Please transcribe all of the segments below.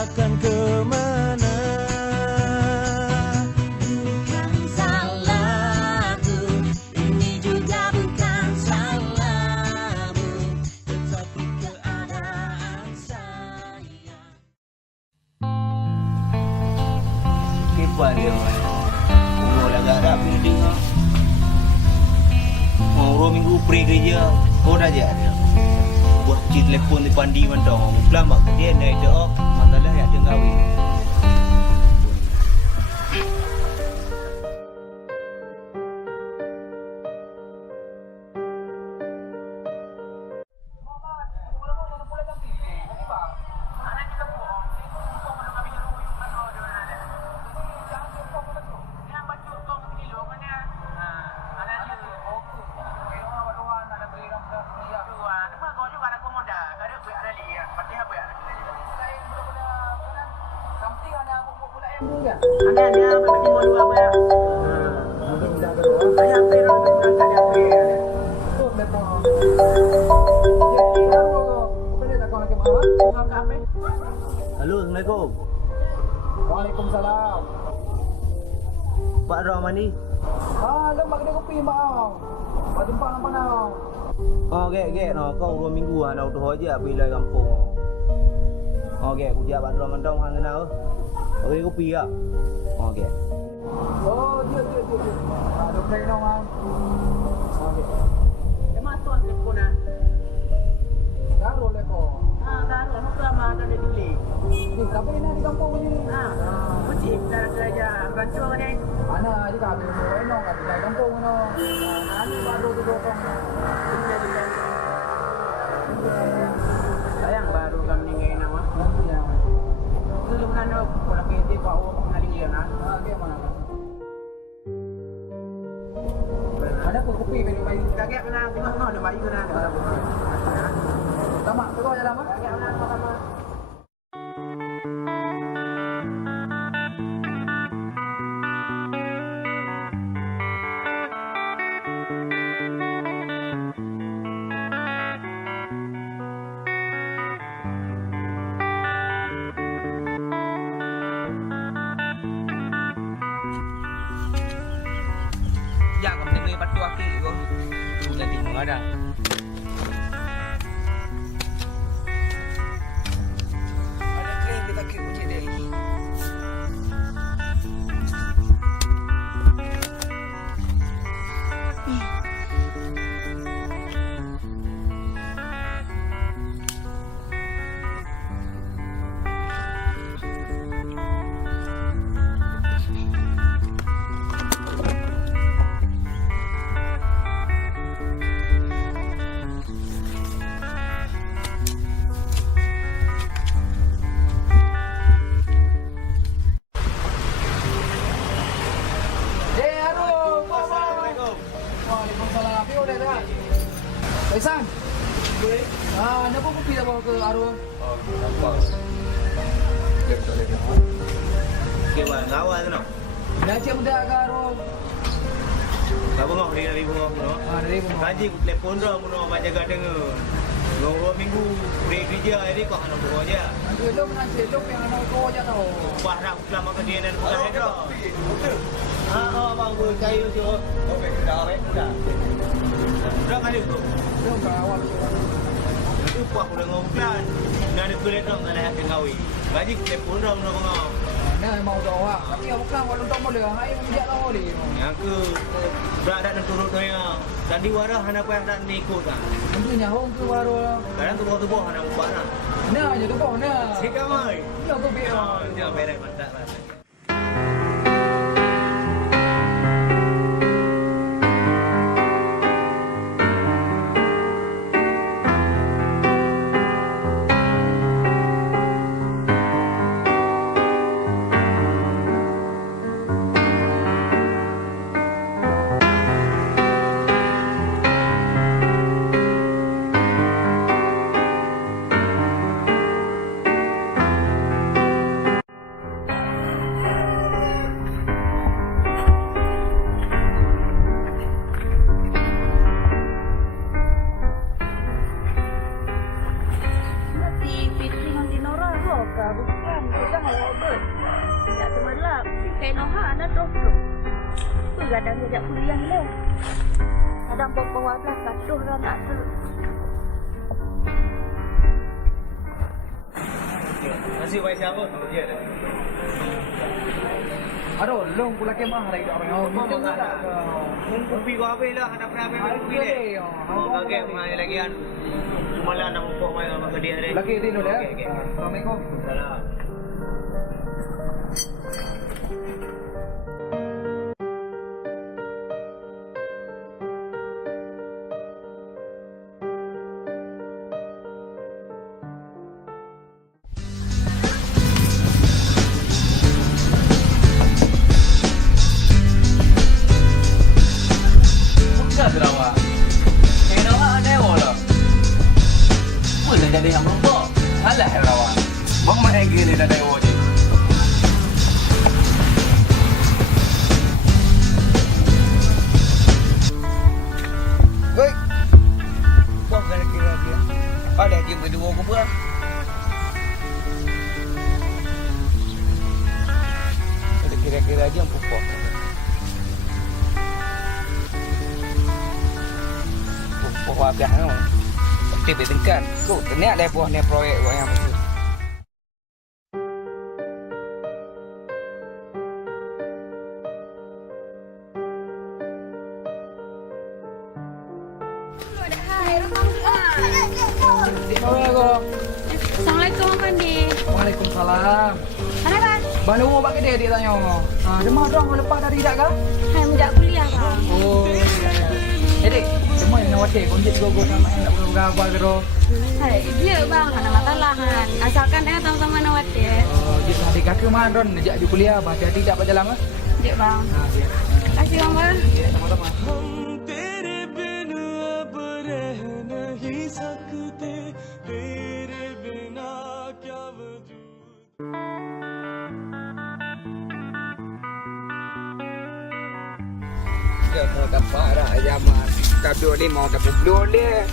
takkan ke mana. Bukan salahku, ini juga bukan salahmu, tetapi keadaan saya. Kepan dia umur agak ada building orang minggu pre kerja kau dah je buat cik telefon di pandi mandang pulang mak dia naik dah masalah ya dia ngawi Ada bertimbul dua apa ya? Saya ambil orang berangkat dia ambil. halo assalamualaikum Waalaikumsalam. Pak Rahman ni Lemak kedai kopi mak. Pak tumpang apa nak? okey no kau 2 minggu nak tu aja bila kampung okey aku dia Pak Rahman dong hang kenal okey kopi ya okey Oh, dia. Ada plan dong ah. Okey. Emang tuan telefon ah. Garu le ko. Taruh nak lama ada delay. Ni siapa ni di kampung ni? Kucing dah kerja rancang ni. Ana di kami mo eno kat di kampung no. Ani baru tu dokong. Sayang baru kami ni nama. Nanti ya. Belum kan kalau kita bawa pengaling dia nak. Okey mana? Ada kopi beli bayi. Kaget kena tengok no ada bayu kena ada. Tamak tu kau jalan mak. Kaget kena pertama. ya kamu dengar patu aki ko tu jadi mengada ada klaim kita ke uji deh Waalaikumsalam. Piu dah dah. Baisan. Nak kopi dah bawa ke Arun. okey bang ngawal tu no Dah cik muda ke Arun. tak bengok dari bengok no Dari rumah. kaji telefon dah no jaga dengar Ngoro minggu pre kerja hari kau nak buat aja. Nanti lu menanti lu yang nak kau aja tau. Upah nak selama ke dia dan bukan ada. Bang gue kayu tu. Okey, dah. Dah kali tu. Lu ke awal. Itu upah udah ngomong. Nak ada kulit dong ada hati ngawi. Gaji telefon dong no bang. Nah mau doa. Tapi yang bukan walau tak boleh. Hai menjak tahu ni. Yang ke berada dan turut doya. Tadi warah hana apa yang tak ikut kan. Tentunya hong tu baru. Kadang tu buah hana upah nah. Nah je tu kau nah. Sikam mai. Lu tu biar. Jangan beres mantap lah. kot. Tak termalak. Kain Noha ada dok. Tu kadang ngajak kuliah le. Kadang bawa belah katuh orang nak tu. Nasi baik siapa? Ya. Aduh, long pula kemah lagi orang yang Mau tak? Kopi kau habis lah, nak pernah ambil kopi ni. Oh, kakek mai lagi kan. Malah nak mumpuk mai sama dia ni. lagi di dulu ya. Okey. Assalamualaikum. Salam. Sarawak. Kena orang ada wala. Boleh jadi yang berubah. Alah Sarawak. Bang mak egi ni dah ada wajib. Baik. Buat kira-kira dia. Ada jam kedua ke apa? Ada kira-kira jam pupuk. Pupuk abah tu. Tapi betengkan. Kau terniak dah buah ni proyek buat yang betul. Assalamualaikum Abang Ni. Waalaikumsalam. Kenapa? Bang Lewu bak kedai dia tanya. Demam dong lepas dari dak ke? Hai menjak kuliah bang. Oh. Jadi, semua yang nak watik konjek gogo sama yang nak berapa ke do. Hai dia bang, ada masalah kan. Asalkan dia sama-sama nak watik. Oh, jadi adik kakak mah don nejak di kuliah baca tidak baca lama. Dek bang. Terima kasih bang. Ya, sama-sama. हम तेरे बिन अब रह नहीं सकते तेरे बिना क्या वजूद Mau dapat rak zaman. Kabel ni mau dapat belum dia.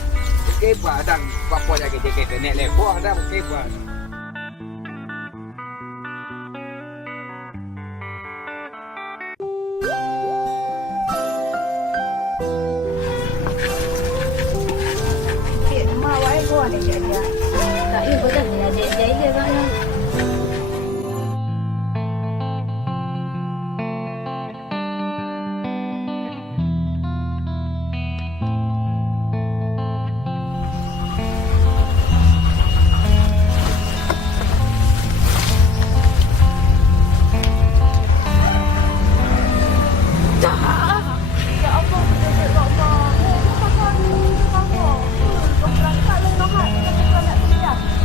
Okey padang apa lagi dia nek lepoh dah okey buat. Cik, rumah awak gua ni dia. Tak ya betul dia dia bang.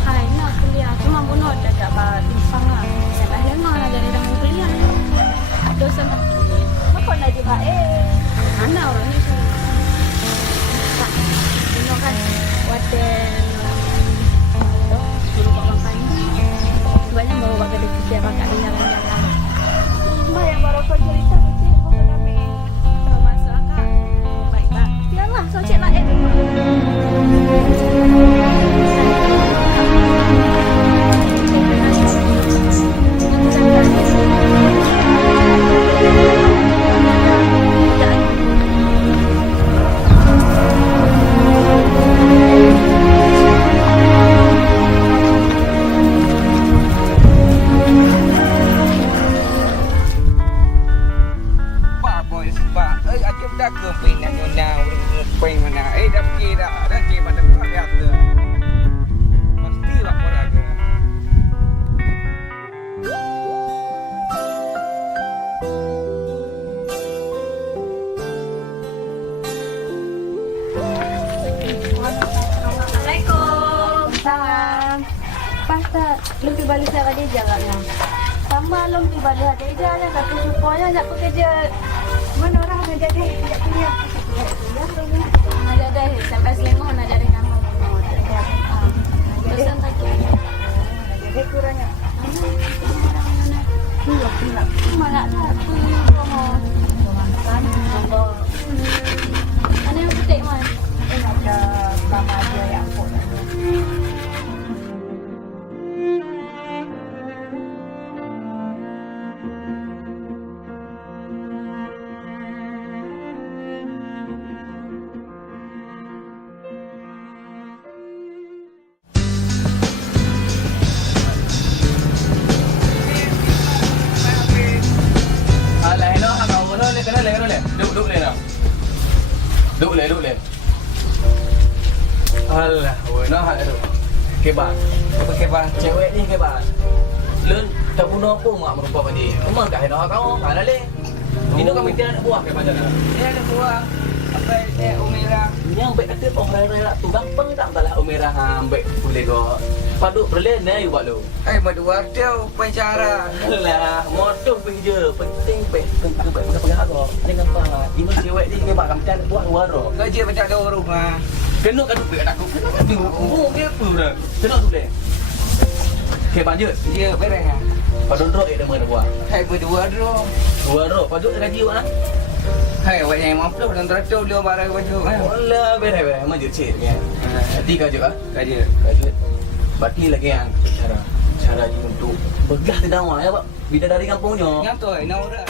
Hai, nak kuliah. Cuma bunuh dah tak timpang lah. Saya dah lama lah jadi dah kuliah. Dosa mati. Apa nak juga anak orang ni sini. Tak. Bunuh kan. Waten. Suruh bawa pandi. Banyak bawa bawa kedai kerja bakal jalan-jalan. Mbak yang baru kau cerita tu cik. Bukan kami. Tak masuk akak. Baik tak? Yalah, so cik lah Pak boys, pak. Aje dah ke pina nyona peng mana. Dah kira mana buat dia tu. Pasti lah kau dah. Assalamualaikum. Salam. Pasal lebih balik saya ada jalannya. Sama lebih balik ada jalan tapi supaya nak bekerja. Mana orang nak jadi tidak punya. Nak jadi sampai Selangor nak jadi nama. Pesan tak kira. Jadi kurangnya. Mana tak tu promo. Kan? Mana yang putih mas? Ada sama dia yang putih. Kebas. Apa kebang? Cewek ni kebas. Lun tak bunuh apa mak merupakan dia. Memang tak hendak kau. Mana le? Ini kami tiada nak buah ke macam mana? Dia ada buah. Apa dia Umera? Yang baik kata orang raya tu gampang tak salah Umera baik boleh kau. Paduk berlen ni buat lu. Berdua dia pencara. Alah, motor pergi je. Penting baik pegang aku. Ni gampang. Ini cewek ni kebas macam buat waro. Kerja macam ada orang rumah. Kena kan duit aku. Kena kan duit. Oh, dia apa dah? Kena tu deh. Kebas je. Dia beres ah. Padon rok dia mana buat. Berdua dia. Dua rok. Paduk dia gaji ah. Awak yang mampu dan teratur dia barang baju. Wallah beres-beres maju cik ni. Hati kau je ah. Kerja. Kaju. Berarti lagi yang cara dia untuk begah terdawah ya pak. Bidadari kampungnya. Ngam tu, Naura.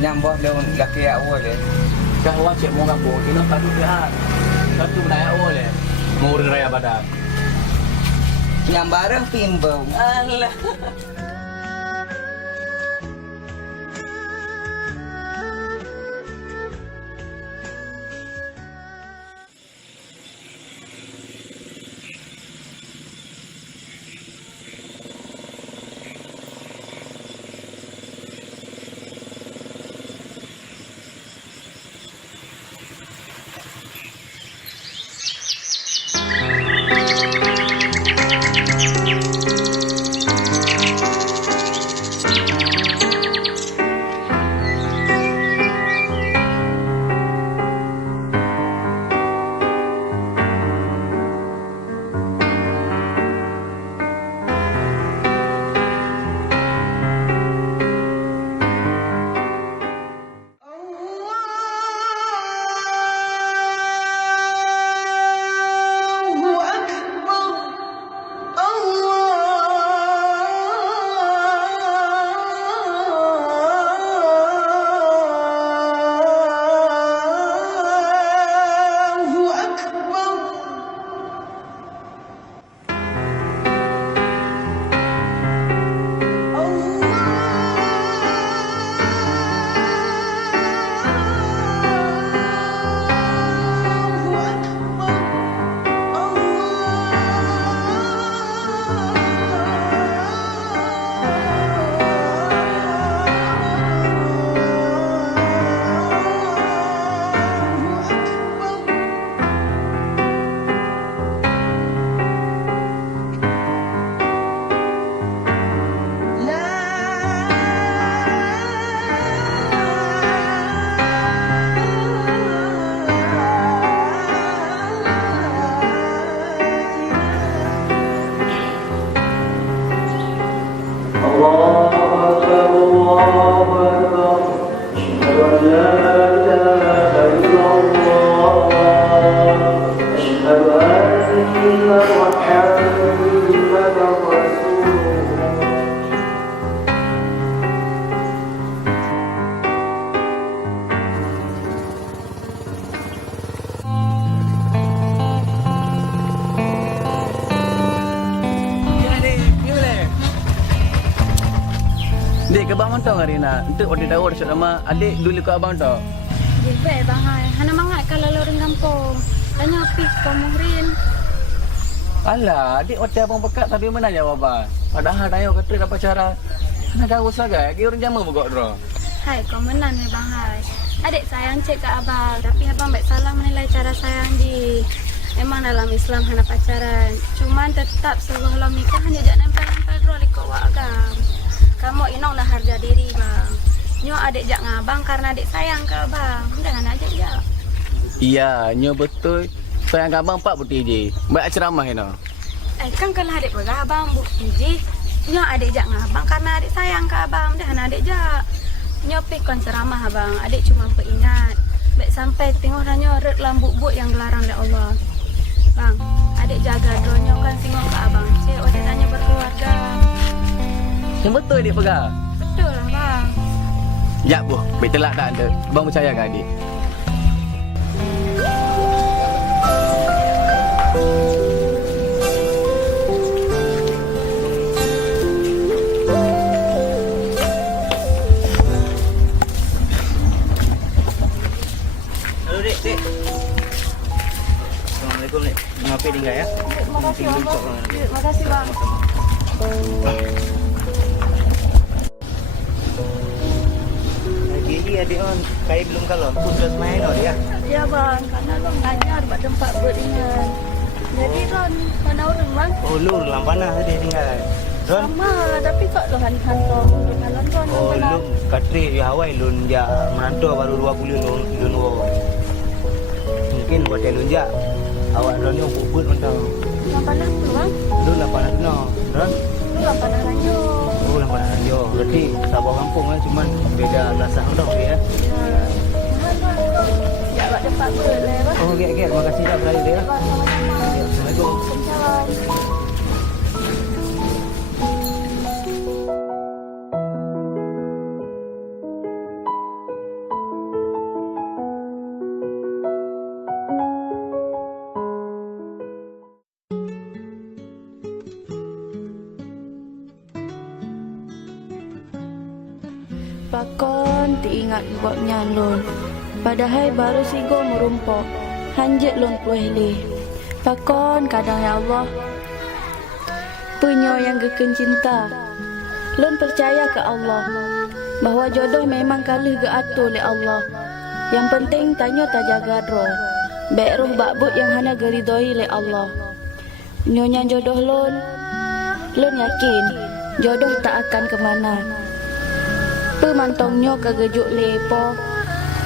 Nyambah daun laki awal le. Kah awak cek mau kampung, kena padu dia. Satu benaya awal le. Mau raya badan. Nyambarang timbang. Alah. Dek ke abang tau hari nak. Untuk order tahu dah lama. Adik dulu ke abang tau. Baik bang hai. Hana mangat kalau orang kampung. Tanya pik Muhrin. Alah, adik hotel abang pekat tapi mana jawab abang. Padahal dah kata dapat cara. Hana jauh sagai. Kira orang jama bergok draw. Hai, kau menang ni bang hai. Adik sayang cek ke abang. Tapi abang baik salah menilai cara sayang di. Emang dalam Islam hana pacaran. Cuman tetap sebelum nikah hanya jangan nempel-nempel draw likok wak agam. Kamu inong dah harga diri bang. Nyo adik jak ngabang karena adik sayang ke abang. Jangan aja je. Iya, nyo betul. Sayang abang 4 putih je. Baik ceramah ni. Kan kalau adik pegah abang bukti je. Nyo adik jak ngabang karena adik sayang ke abang. Jangan adik jak. Nyo pikon ceramah abang. Adik cuma peringat. Baik sampai tengok nyo red lambuk-buk yang dilarang oleh Allah. Bang, adik jaga dronyo kan tengok ke abang. Cik, adik tanya berkeluarga. Yang betul dia pegang. Betul lah bang. Ya bu, betul lah tak ada. Bang percaya ke adik? Halo dek, dek. Assalamualaikum dek. Maaf tinggal ya. Terima kasih bang. Terima kasih bang. Jadi adik on, kai belum kalau sudah main oh dia. Ya bang, karena lo ngajar buat tempat beringan. Jadi Ron, mana orang bang? Oh lur lampana dia tinggal. Ron. Sama, tapi kok lo hantar untuk jalan Ron. Oh lum katri ya Hawaii lun ja merantau baru 20 lun wo. Mungkin buat dia lun ja. Awak Ron yo bubut mentau. Lampana tu bang? Lun lampana tu no. Ron. Itu lampana ranyo. Oh lampana yo. Berarti sabah kampung kan cuman beda rasa dong dia. Ya buat tempat boleh bang. Oh okey okey terima kasih dah berada dia. Bang, sama-sama. Assalamualaikum. Waalaikumsalam. Pakon diingat buat nyalon. Padahal baru sigo merumpok. Hanjit lon pueh. Pakon kadang ya Allah. Punyo yang geken cinta. Lon percaya ke Allah bahawa jodoh memang kalih geatur oleh Allah. Yang penting tanya tak jaga roh. Baik roh bakbut yang hana geridoi oleh Allah. Nyonya jodoh lon yakin jodoh tak akan kemana. Pemantongnya kegejuk lepo.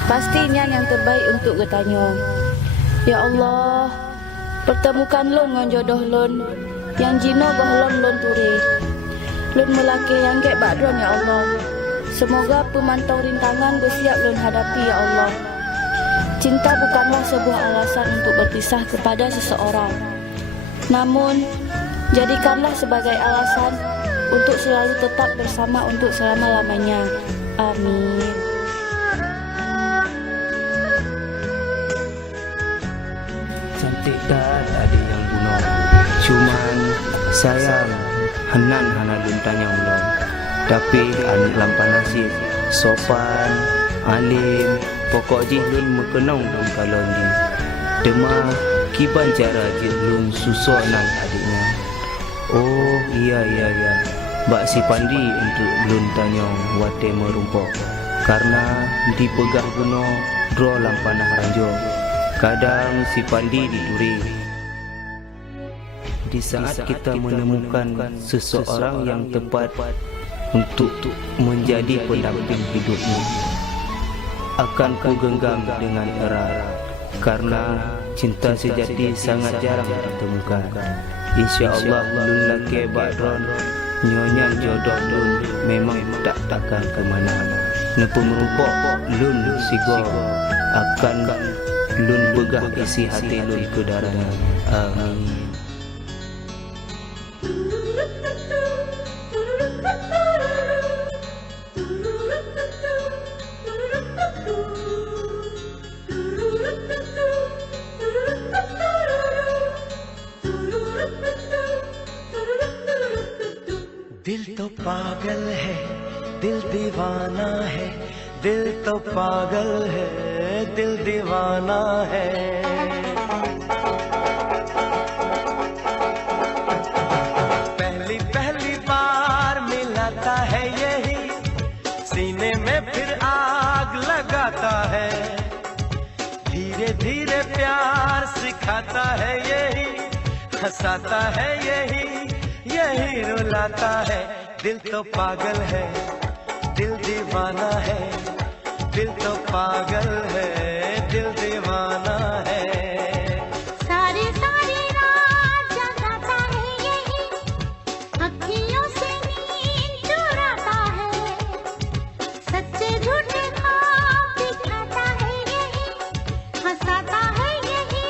Pastinya yang terbaik untuk getanya. Ya Allah, pertemukan lon dengan jodoh lon yang jino bohlong lon turi. Lon melaki yang gek bakdron ya Allah. Semoga pemantau rintangan bersiap lon hadapi ya Allah. Cinta bukanlah sebuah alasan untuk berpisah kepada seseorang. Namun, jadikanlah sebagai alasan untuk selalu tetap bersama untuk selama-lamanya. Amin. Cantik dan adik yang bunuh. Cuman sayang henan hana luntanya ulong. Tapi anak lampan nasib sopan, alim, pokok jihlun mekenong dong kalon di. Dema kiban cara jihlun susah nan adiknya. Oh iya. Bak si pandi untuk luntanya wate merumpok. Karena dipegah guna dro lampanah ranjo. Kadang si pandi diduri. Di saat kita menemukan seseorang yang tepat untuk menjadi pendamping hidupmu, akan ku genggam dengan erat. Karena cinta sejati sangat jarang ditemukan. InsyaAllah lun laki bakdron nyonya jodoh lun memang tak takkan ke mana. Nepu merupok lun sigo akan lun begah isi hati lun ke darahnya. Amin. दिल तो पागल है, दिल दीवाना है, दिल तो पागल है, दिल दीवाना है। पहली पहली बार मिलाता है यही, सीने में फिर आग लगाता है। धीरे धीरे प्यार सिखाता है यही, हंसाता है यही रुलाता है। दिल तो पागल है, दिल दीवाना है, दिल तो पागल है, दिल दीवाना है। सारी सारी रात जगाता है यही, अखियों से नींद चुराता है। सच्चे झूठे ख्वाब दिखाता है यही, हंसाता है यही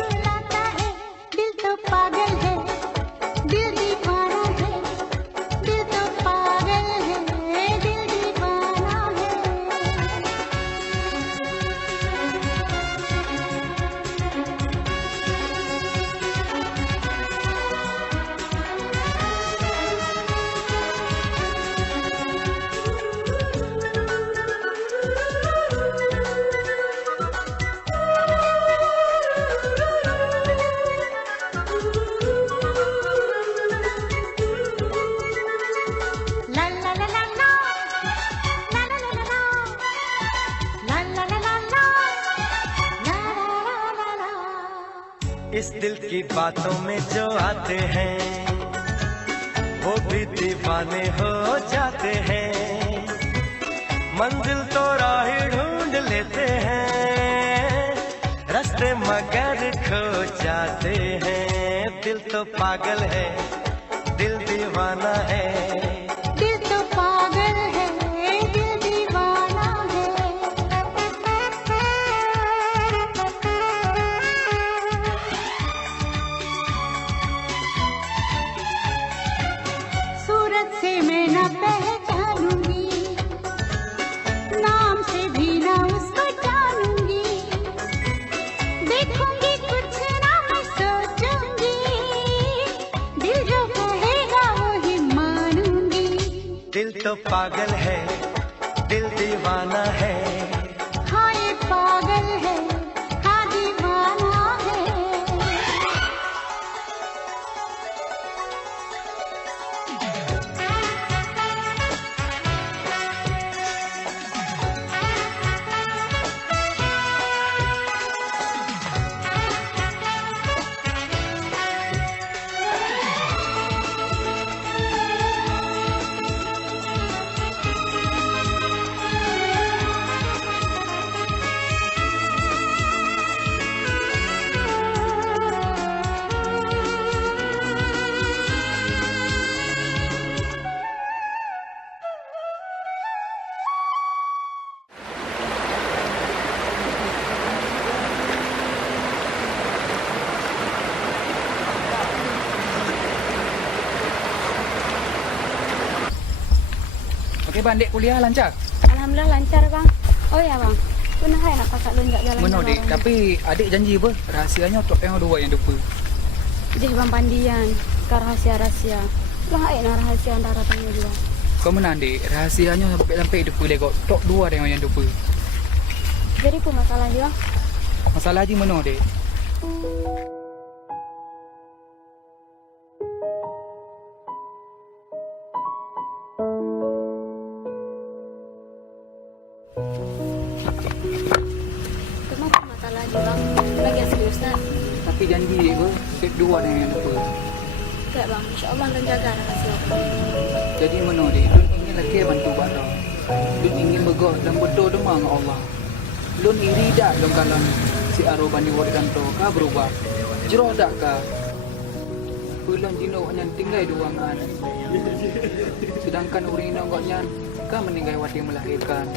रुलाता है। दिल तो पागल है, दिल दीवाना है, दिल तो इस दिल की बातों में जो आते हैं वो भी दीवाने हो जाते हैं। मंजिल तो राह ढूंढ लेते हैं, रास्ते मगर खो जाते हैं। दिल तो पागल है, दिल दीवाना है। दिल तो पागल है, दिल दीवाना है। सूरत से मैं न पहचानूंगी, नाम से भी न उसको जानूंगी। देखूंगी कुछ ना मैं सोचूंगी, दिल जो कहेगा वही मानूंगी। दिल तो पागल है, दिल दीवाना है। हाँ ये पागल है, हाँ दीवाना है। Okey bang, dek kuliah lancar? Alhamdulillah lancar bang. Oh ya bang, pernah hai nak pakai lonjak jalan. Mana dek? Tapi adik janji apa? Rahsianya tok yang dua yang lupa. Jadi bang pandian, ke rahasia-rahasia. Lah hai nak rahasia antara tanya dua. Kau menang dek, rahsianya sampai lupa legok. Tok dua yang lupa. Jadi apa masalah dia? Masalah haji mana dek? Kenapa masalah dia bang? Lagi serius tak? Tapi janji dek apa? Setiap dua yang lupa. Tak bang, insyaAllah dan jaga rahasia bang. Jadi mana dek? Lun ingin lagi bantu barang. Lun ingin begok dan berdoa dema dengan Allah. Lun iri dak dong kalau si Aroban diwarikan tu kah berubah. Jeroh dak kah? Ulun jino hanya tinggal dua an. Sedangkan orang ini agaknya kah meninggal wati melahirkan.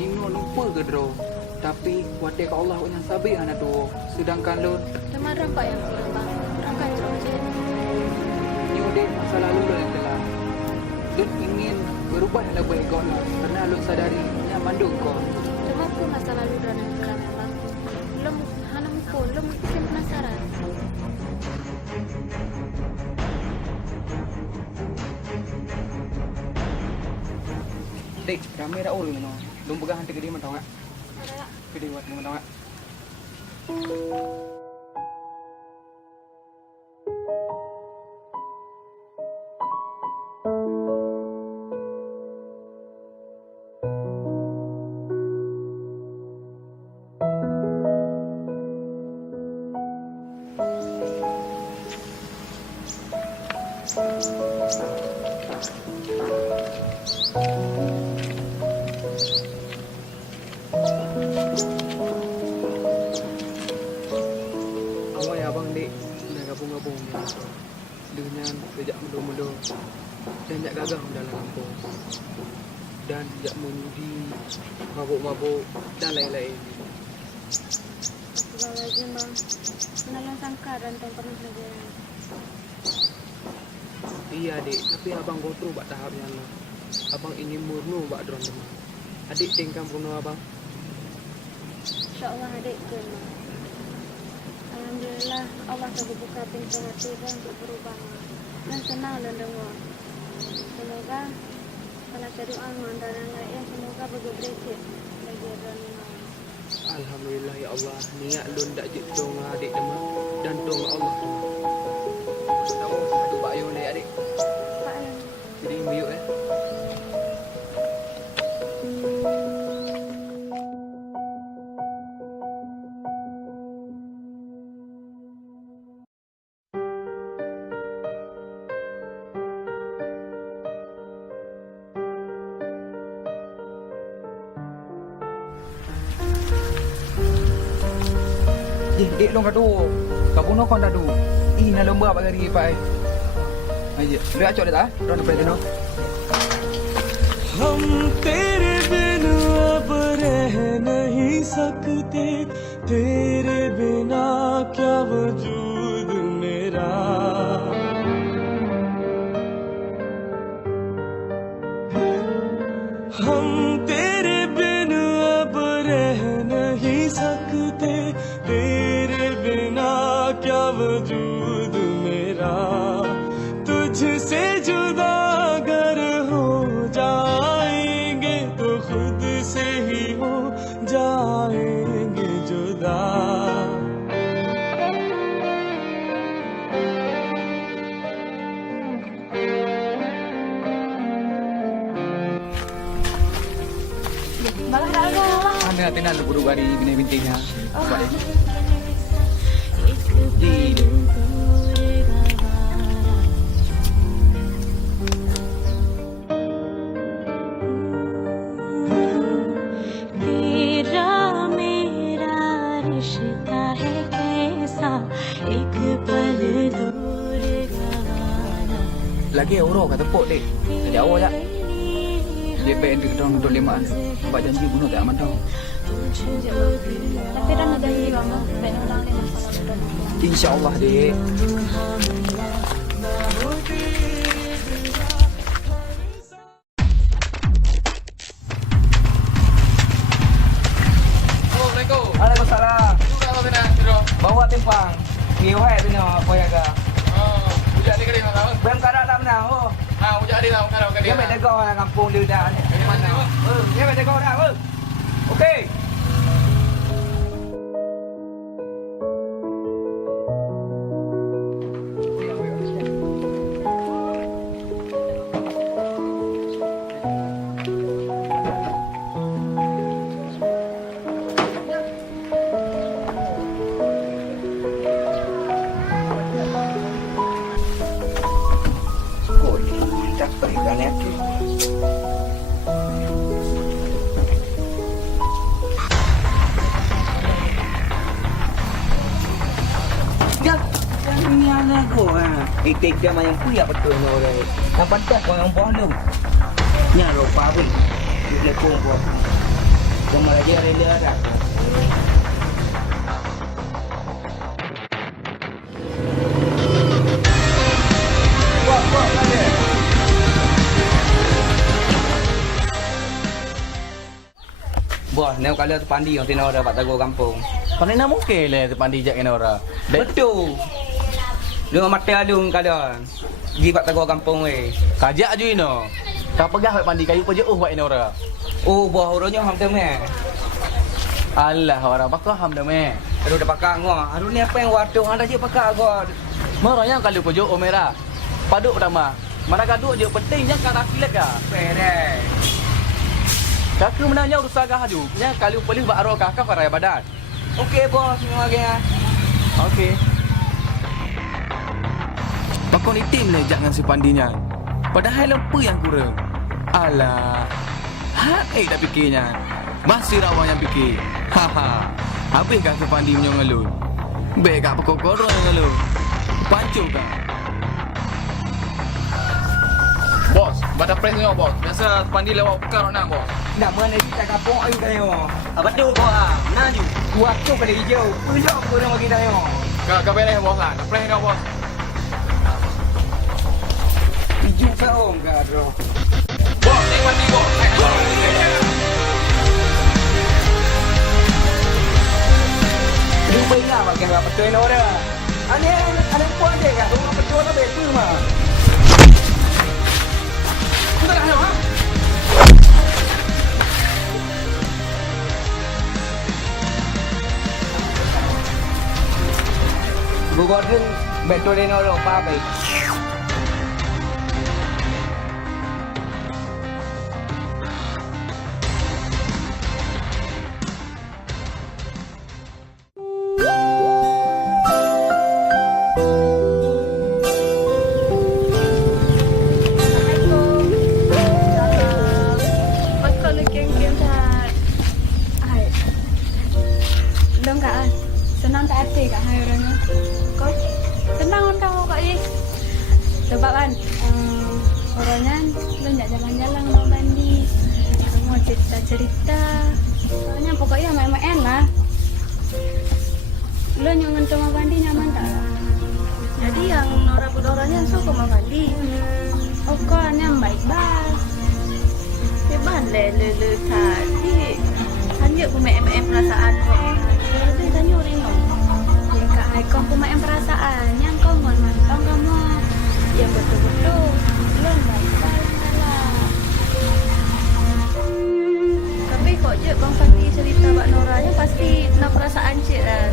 Jino lupa ke dro. Tapi wati ke Allah yang sabi anak tu. Sedangkan lun Teman rampak yang kurang bang. Rangkai terus je. ni udah masa lalu dah yang telah. Lun ingin berubah yang lebih baik kau lah. Kerana lun sadari yang manduk kau. Teman pun masa lalu dan yang kurang bang. Lem, hanam pun, lem mungkin penasaran. Dek, ramai dah orang mana. Lun pegang hantar ke dia mana tahu tak? Ada tak? Ke dia buat mana tahu tak? Awal ya abang dek nak gabung-gabung dengan sejak mula-mula dan jak gagah dalam kampung dan jak menjudi mabuk-mabuk dan lain-lain. Astagfirullahaladzim bang. Menalang sangka dan tak pernah saja. Iya dek, tapi abang gotu buat tahap yang lah. Abang ingin murnu buat drone demam. Adik tingkam bunuh abang. InsyaAllah adik ke bang. Alhamdulillah Allah telah buka pintu hati bang untuk berubah dan senang dan dengar. Semoga kalau cari doa dan yang lain semoga bergerak bagi dan Alhamdulillah ya Allah, niat lun dak jik dong adik demam dan dong Allah demam. Tahu satu pak yo naik adik. Pak Alam. Jadi miyuk Dek long kadu. Kabuno kon dadu. Ina lomba bagari pai. Aje, lihat cok dah. Ron preseno. हम तेरे बिन अब रह नहीं सकते, तेरे बिना क्या वजूद मेरा। हम तेरे बिन अब रह नहीं सकते, तेरे बिना क्या वजूद मेरा। तुझसे जुदा अगर हो जाएंगे तो खुद से ही हो जाएंगे जुदा। Balas dah lah. Mana tenan lu budu gari binti-bintinya. Buat dia. तेरा मेरा रिश्ता है कैसा एक पल दूर गवाना Lagi euro kata pok dek. Jauh je. Dia pengen di gedung untuk lima. Buat janji bunuh tak aman tau. Tapi dah nak janji kamu. Baik orang ni nak. InsyaAllah dek. Assalamualaikum. Waalaikumsalam. Sudah apa kena? Kira. Bawa timpang. Kiwai tu nak poyaga. Oh, hujak ni kali nak. Bem karak dah menang. Oh. Ha, hujak ni lah kena kali. Dia main tegak orang kampung dia dah. Dari mana? Dia main tegak dah. Okey. Dapat ikan ni. Ini anak aku itik dia yang puya betul ni orang. Nampak tak orang buah lu. Nya rupa pun. Dia lekong buah. Cuma lagi rela dah. Buah ada. Buah, ni kalau tu pandi yang tina orang dapat tagu kampung. Pandai nak mungkin lah pandi jak kena orang. Betul. Dengan mata alung kalau pergi buat tagu kampung weh. Kajak je ino. Kau pegah pandi kayu pun jauh buat ino orang. Oh, buah orangnya ham temeh. Alah orang pakar ham dah meh. Aduh dah pakak ngah. Aduh ni apa yang wadung ada je pakak gua. Marahnya kalau pun jauh merah. Paduk pertama. Mana kaduk je penting jangan kata silat ka. Perek. Kakak menanya urusan gah adu. Nya kalau boleh buat arwah kakak raya badan. Okey bos, semua lagi ah. Okey. Pakon ni tim lah jangan si pandinya. Padahal lempu yang kurang. Alah. Tak fikirnya. Masih rawang yang fikir. Haha. Habis kan si pandi punya ngelun. Baik kat pokok korang yang ngelun. Pancuk kan. Bos, baca press ni bos. Biasa pandi lewat perkara nak bos. Nak mana kita kampung ayu tanya. Betul bos ah. Nah ju. Waktu kali hijau. Pulak pun orang bagi tanya. Kau beres bos lah. Press ni bos. Hijau seorang ke bro. Bos, naik pandi bos. Lupa ingat pakai apa betul ni orang. Ada puan dia kan. Rumah betul lah betul mah. Kita dah ada ha? Gordon betul ni orang apa baik. Senang tak? hati Kak Hai orangnya. Kok tenang kan kamu Kak Yi. Coba kan orangnya lu nggak jalan-jalan mau mandi. Mau cerita-cerita. Soalnya pokoknya main-main lah. Lu nyaman sama mandi nyaman tak? Jadi yang Nora Budoranya suka mau mandi. Oh kan yang baik-baik. Hebat le tadi. Hanya aku main perasaan kok. Jadi tanya orang dong. Ya Kak Hai kau main perasaan yang kau mau mantong kamu. Yang betul-betul belum baik-baik lah. Tapi kok je Bang Fandi cerita Mbak Noranya pasti nak perasaan cik lah.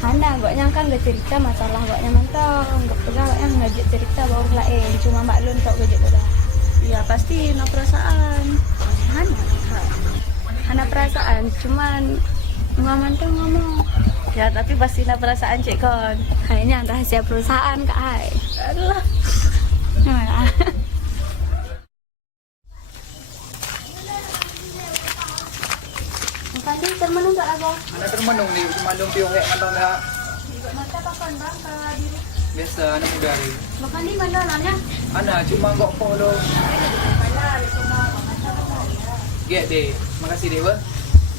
Hana gak nyangka nggak cerita masalah gak mantong. Gak pegang gak yang ngajak cerita bawa orang lain. Cuma Mbak Lun kau gajak dah. Ya pasti nak perasaan. Hana perasaan, cuman ngaman tuh ngomong. Ya tapi pasti nak perasaan cik kon. Hanya rahasia perusahaan Kak Hai. Aduh. Nah. Tadi termenung tak apa? Ana termenung ni cuma dong piung hek mandong dah. Mata pakan bang ke diri. Biasa ana muda ni. Makan di mana nanya? Ana cuma gok follow. Get deh. Makasih deh, Ba.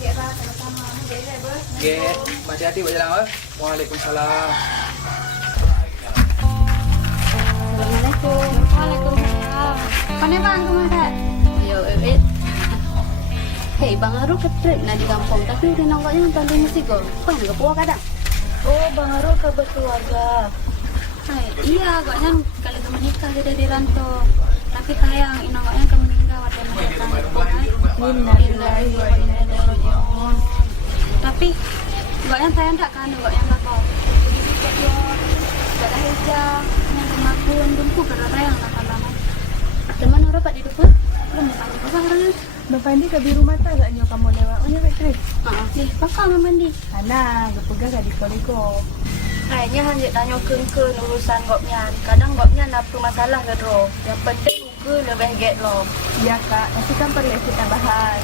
Ya Pak, sama-sama. Jadi bos. Get. Hati-hati buat jalan, Ba. Waalaikumsalam. Assalamualaikum. Waalaikumsalam. Pane bang kemana? Yo, Hei, Bang Haru ketret nak di kampung tapi dia nongkoknya tadi mesti go. Pan ke puak ada? Oh, Bang Haru ke berkeluarga. Hai, iya, agaknya kalau ke menikah dia dari rantau. Tapi sayang, inongkoknya ke meninggal ada menikah. Innalillahi wa inna ilaihi raji'un. Tapi agaknya sayang tak kan agaknya bakal. Jadi dia ada hijau, yang kemakun, dumpu berapa yang nakal lama. Teman orang pak di depan, belum tahu apa orangnya. Bang Fandi ke biru mata agaknya kamu lewat. Oh, ya, Petri. Nih, bakal mandi. Hana, gepegah gak dikoliko. Kayaknya hanya tanya ke urusan gopnya. Kadang gopnya apa masalah ke bro. Yang penting ke lebih get lo. Iya, Kak. Nanti kan perlu kita bahas.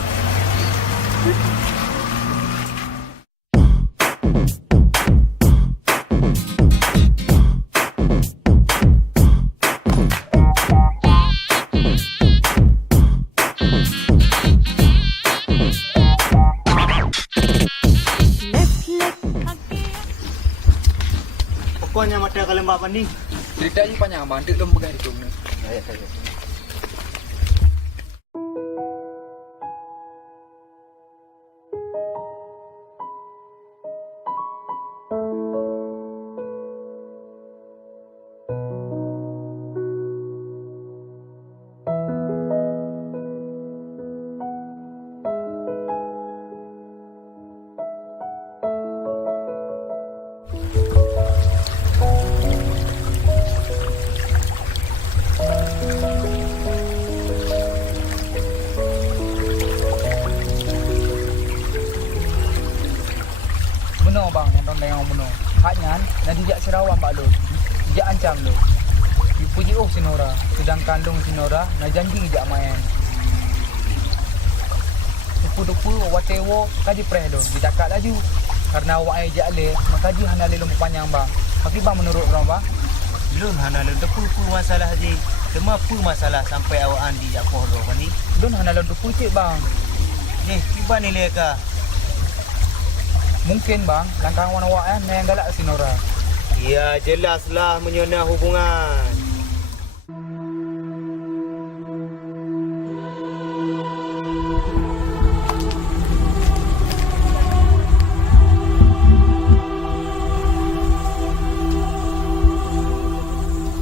Pokoknya mata kalau Mbak Pandi. Ceritanya panjang, Bang. Tik dong pegang itu. Saya. Benar bang, yang dong yang benar. Haknya nak dijak Sarawak Pak Lu. Dijak ancam lu. Dipuji si Nora, sedang kandung si Nora, nak janji dijak main. Dupu-dupu watewo kaji preh do, ditakat laju. Karena awak ajak le, maka ji hana le lumpuh panjang bang. Tapi bang menurut orang bang, Belum hana lu depu masalah je. Cuma apa masalah sampai awak andi jak pohon Pandi? don hana le dupu cik bang. Tiba ni leka. Mungkin bang, langkah awak yang galak si Nora. Ya jelaslah menyona hubungan.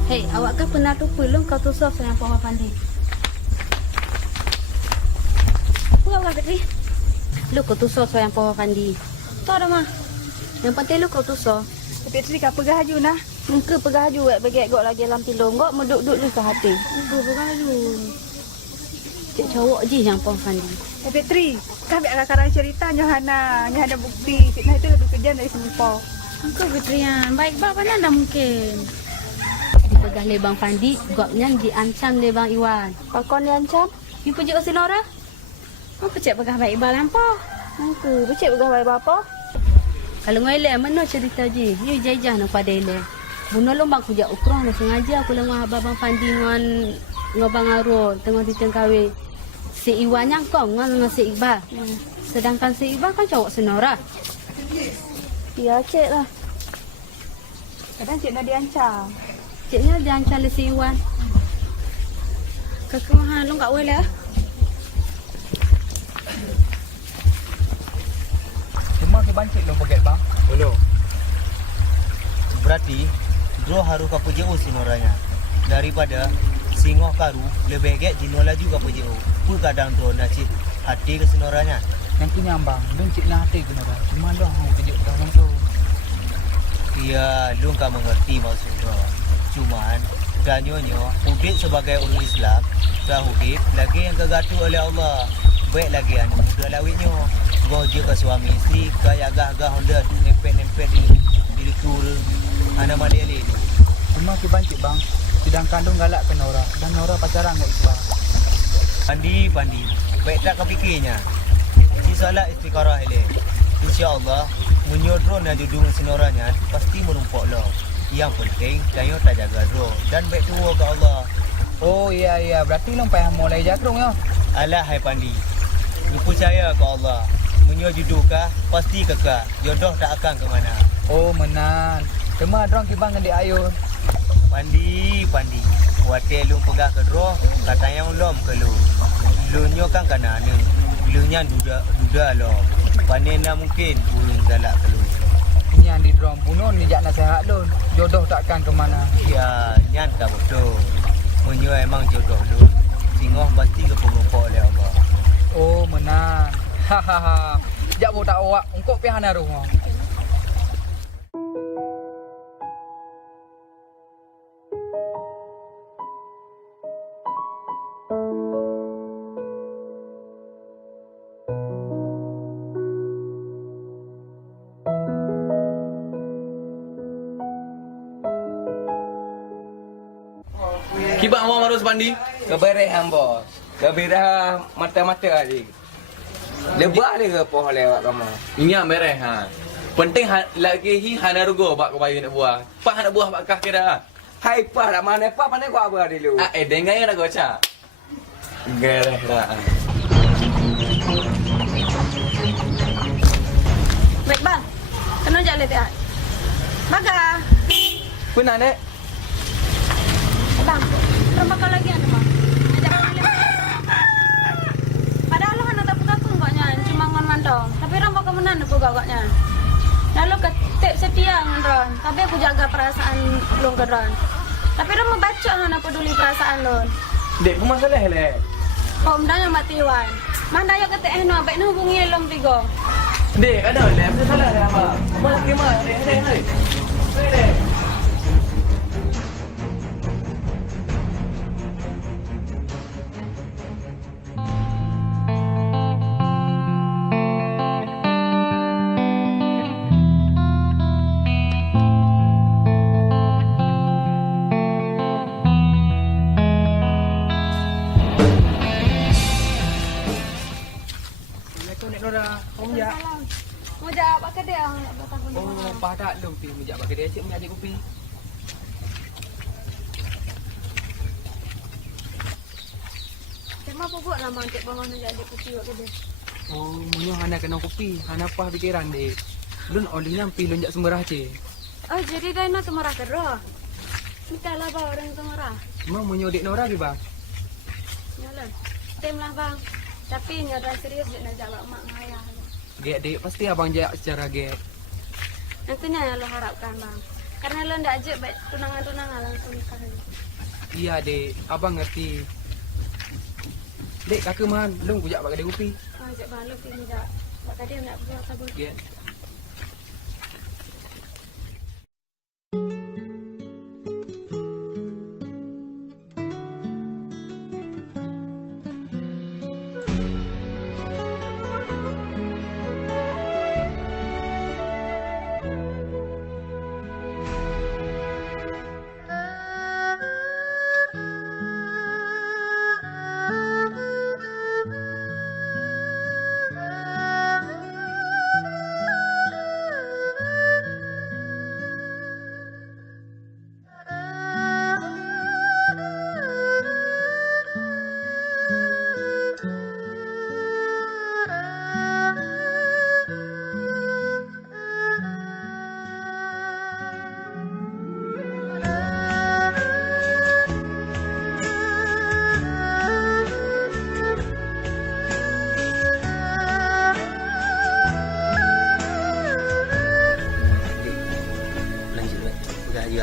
Hei, awak kan pernah lupa belum kau tusuk sayang Puan Fandi? Apa awak Fitri? Lu kau tusuk sayang Puan Fandi. Tahu dah mah. Yang penting lu kau tusuk. Petri kau pegah haju nah. Muka pegah ju bagi gok lagi dalam pilong gok meduk-duk lu ke hati. Muka pegah ju. Cik cowok je yang Puan Fandi. Petri, kau biar kakak cerita Hana ada bukti. Fitnah itu lebih kejam dari sempau. Muka Fitrian, baik bab mana dah mungkin. Dipegang le Bang Fandi, goknya diancam le Bang Iwan. Pakon diancam? You pujuk si Nora? Apa cik pegah baik bal apa? Nanti, becik pegah baik bapa. Kalau ngele mana cerita je. Ni jajah nak pada ele. Bunuh lombang ku jak ukrah nak sengaja aku lengah abang Pandi dengan ngobang Aro tengah ditengkawe. Si Iwan nyangkong dengan si Iqbal. Sedangkan si Iqbal kan cowok senora. Ya cik lah. Kadang cik nak diancam. Ciknya diancam oleh si Iwan. Kekemahan lu kat boleh lah. Cuma ke bancik lo pakai bang. Belum. Berarti Bro harus kapu jauh sinoranya. Daripada singoh karu lebih baik jino laju kapu jauh. Pun kadang Bro nak cip hati ke sinoranya. Yang tu nyambang, lu cik nak hati kena dah. Cuma dah mau tunjuk dah tu. Ya, lu kan mengerti maksud Bro. Cuman dah nyonyo hidup sebagai orang Islam, dah hidup lagi yang kegatu oleh Allah. Baik lagi anu muda lawitnya. Gua je ke suami isteri, kaya gah-gah Honda tu nempel-nempel di likur. Ana mali-ali. Cuma ke bancik bang. Sedangkan lu galak ke Nora dan Nora pacaran dengan Iqbal. Pandi. Baik tak kepikirnya. Si salat istiqarah ele. InsyaAllah, menyodro nak judung sinoranya pasti menumpuk lo. Yang penting, jangan tak jaga dro. Dan baik tua ke Allah. Oh iya, berarti lu payah mulai jagrung ya. Alah hai Pandi. Lu percaya ke Allah. Menyodukah pasti kekal. Jodoh tak akan ke mana. Oh menan. Cuma drong kibang dengan dia ayun. Pandi. Watel lu pegang ke dro, kata yang lom ke lu. Lu nyo kan kana ne. Lu nyan duda lo. Panena mungkin ulung galak ke lu. Ini yang di drong bunuh ni jak nasihat lu. Jodoh takkan ke mana. Ya, nyan tak betul. Menyo emang jodoh lu. Singoh pasti ke pengumpul oleh Allah. Oh menan. Hahaha. Jak bo tak awak ungkok pi hana rumah. Kibak awak marus Pandi. Keberehan bos. Keberah mata-mata adik. Lebah dia ke poh lewat kamu. Ingat mereh ha. Penting lagi hana rugo bak ke bayu nak buah. Pak nak buah bak kah kira. Hai pah dak mana pah pandai kau apa dulu. Dengar yang nak goca. Gereh dah. Baik bang. Kena jak le dia. Baga. Pernah dek? Bang, berapa kali lagi ada bang? Ajak balik. Padahal lo kan tak punya pun koknya, cuma ngon mantong. Tapi orang bakal menan aku koknya. Lalu ketik setia ngon, tapi aku jaga perasaan lo ke ron. Tapi orang mau baca hana peduli perasaan lo. Dek, apa masalah le? Kau mendanya mati wan. Mana yang ketik heno, baik nu hubungi lo tiga. Dek, ada le, apa salah le apa? Mana kemana? Dek. Mau jawab apa dia? Oh, padak lu pi mijak bagi dia cik menjadi kopi. Cuma pokok nama cik bangun menjadi kopi buat dia. Oh, munyo hana kena kopi, hana pah pikiran dek. Lun olinya pi lun jak sembarah cik. Oh, jadi dah nak temarah kerja. Mikirlah bang orang temarah. Cuma munyo dek Nora ke bang? Yalah. Tim lah bang. Tapi nyata serius dia nak jawab mak ayah. Gek dek pasti abang jak secara gek. Nantinya yang lo harapkan bang. Karena lo ndak ajak baik tunangan-tunangan langsung nikah aja. Iya dek, abang ngerti. Dek kakak man, lu kujak bagi dia kopi. Oh, ajak bang lo pilih dak. Buat tadi nak buat sabun. Gek.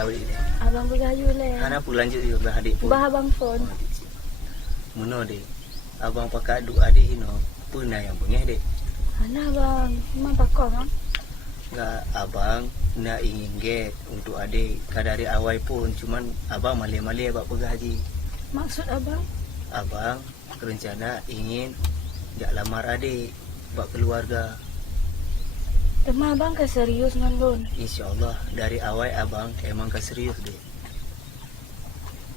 lawik ni. Abang bergayu le. Hana pun lanjut juga adik pun. Bah abang phone. Mana dek? Abang pakai aduk adik hino. Pernah yang bengih dek. Hana bang, memang takut bang. Enggak, abang nak ingin get untuk adik. Kadari awal pun cuman abang malih-malih buat pergi haji. Maksud abang? Abang rencana ingin jak lamar adik buat keluarga. Emang abang ke serius dengan Lun? InsyaAllah dari awal abang emang ke serius dek.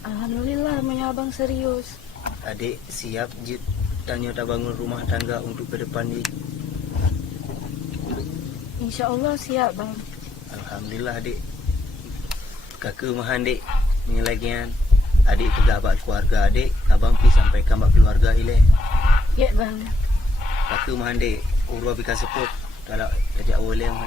Alhamdulillah punya abang serius. Adik siap jit tanya tak bangun rumah tangga untuk ke depan ni. InsyaAllah siap bang. Alhamdulillah adik. Kakak mahan dek lagian. Adik tegak buat keluarga adik. Abang pergi sampaikan buat keluarga ile. Ya bang. Kakak mahan dek. Urwa bika seput. Kalau ajak awal yang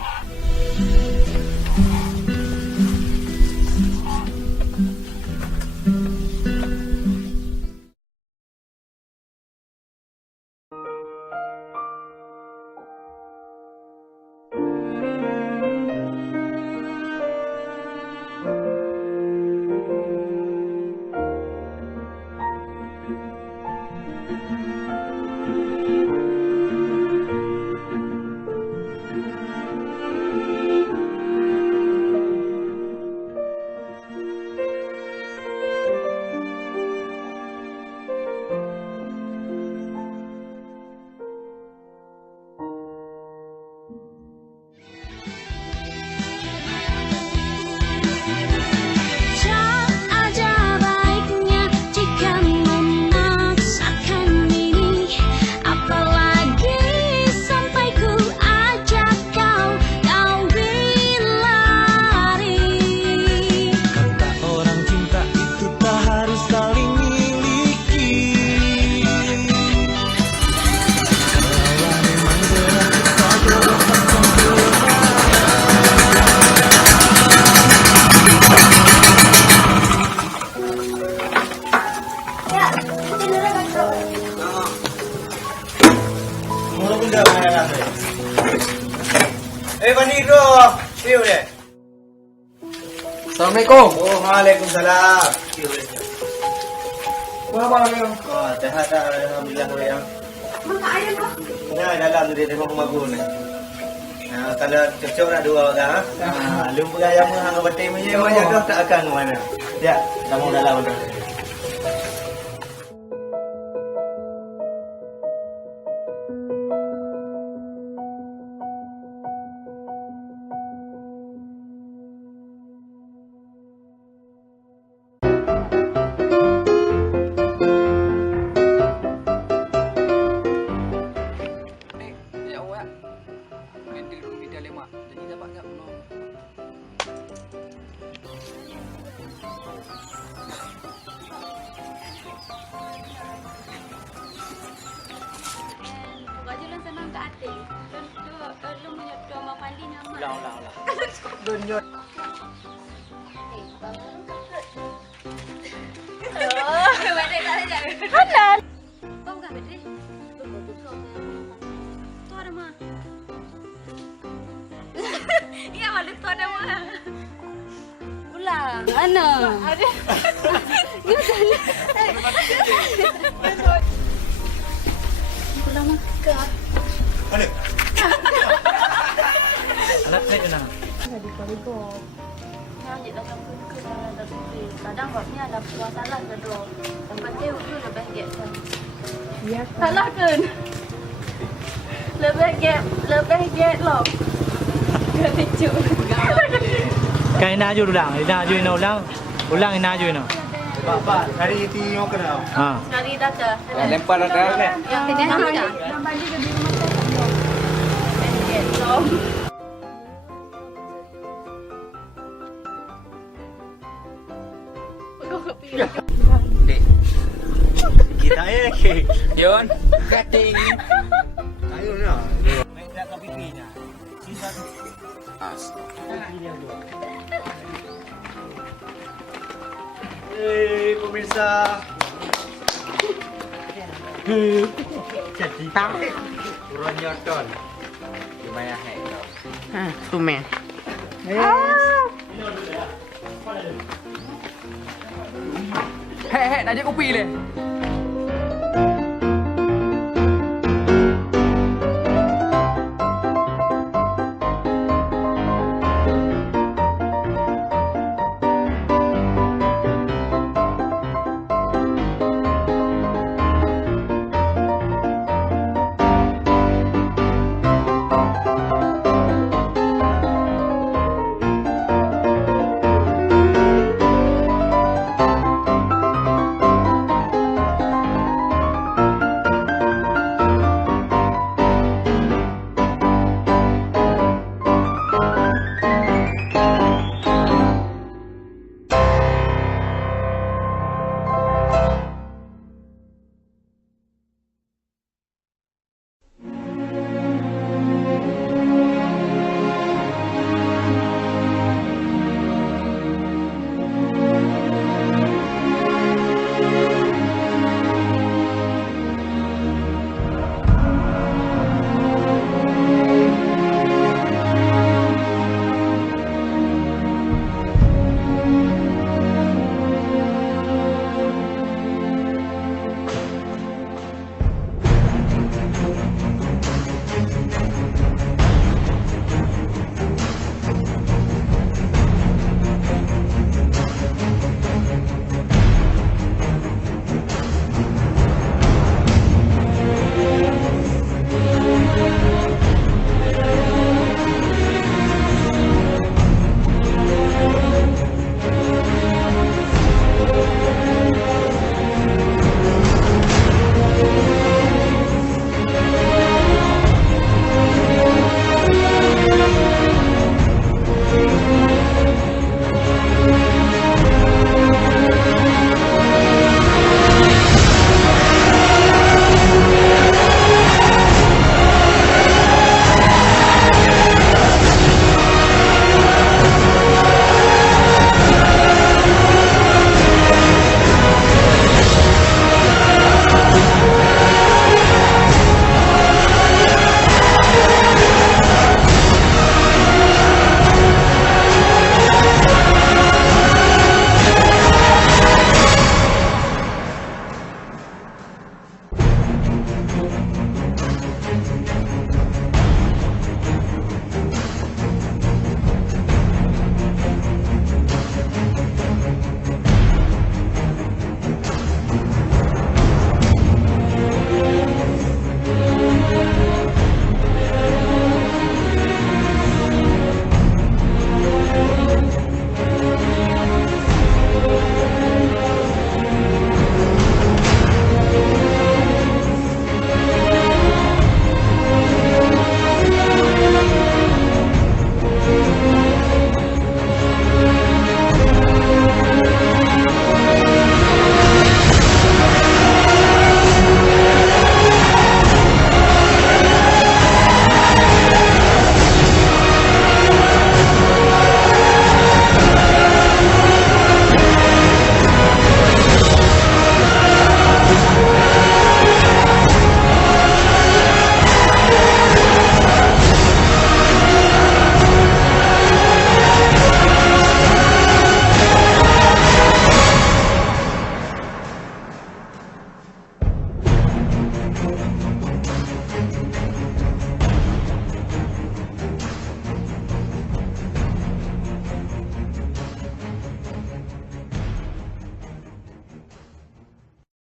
Paniro, siapa dia? Assalamualaikum. Oh, waalaikumsalam. Siapa dia? Wah, bang. Oh, sehat dah, alhamdulillah yang. Mana ayam bang? Nah, dalam tu dia tengok rumah ni. Nah, kalau cocok nak dua orang, lu berayam hang betul punya macam tu tak akan ke mana. Ya, kamu dalam tu. Ana. Ada. Pulang makan. Mana? Anak saya kena. Jadi kaligo. Yang jadi dalam kadang waktunya ada masalah gitu. Tempat dia itu lebih gap. Iya. Salah kan? Lebih gap loh. Kepicu. Cái na vô đảng, na vô nào lang, ulang na vô nào. Bapak, hari itu yang kena. Sekali dah ke? Lempar dah. Yang tidak ada. Nampak juga di rumah saya. Belum. Dek. Kita ke. Yon, cutting. Ayo nah. Main kat pipinya. Sisa tu. Pemirsa. Jadi turun nyoton. Gimana hek kau? Tumen. Ini dulu ya. Hek, nak je kopi le.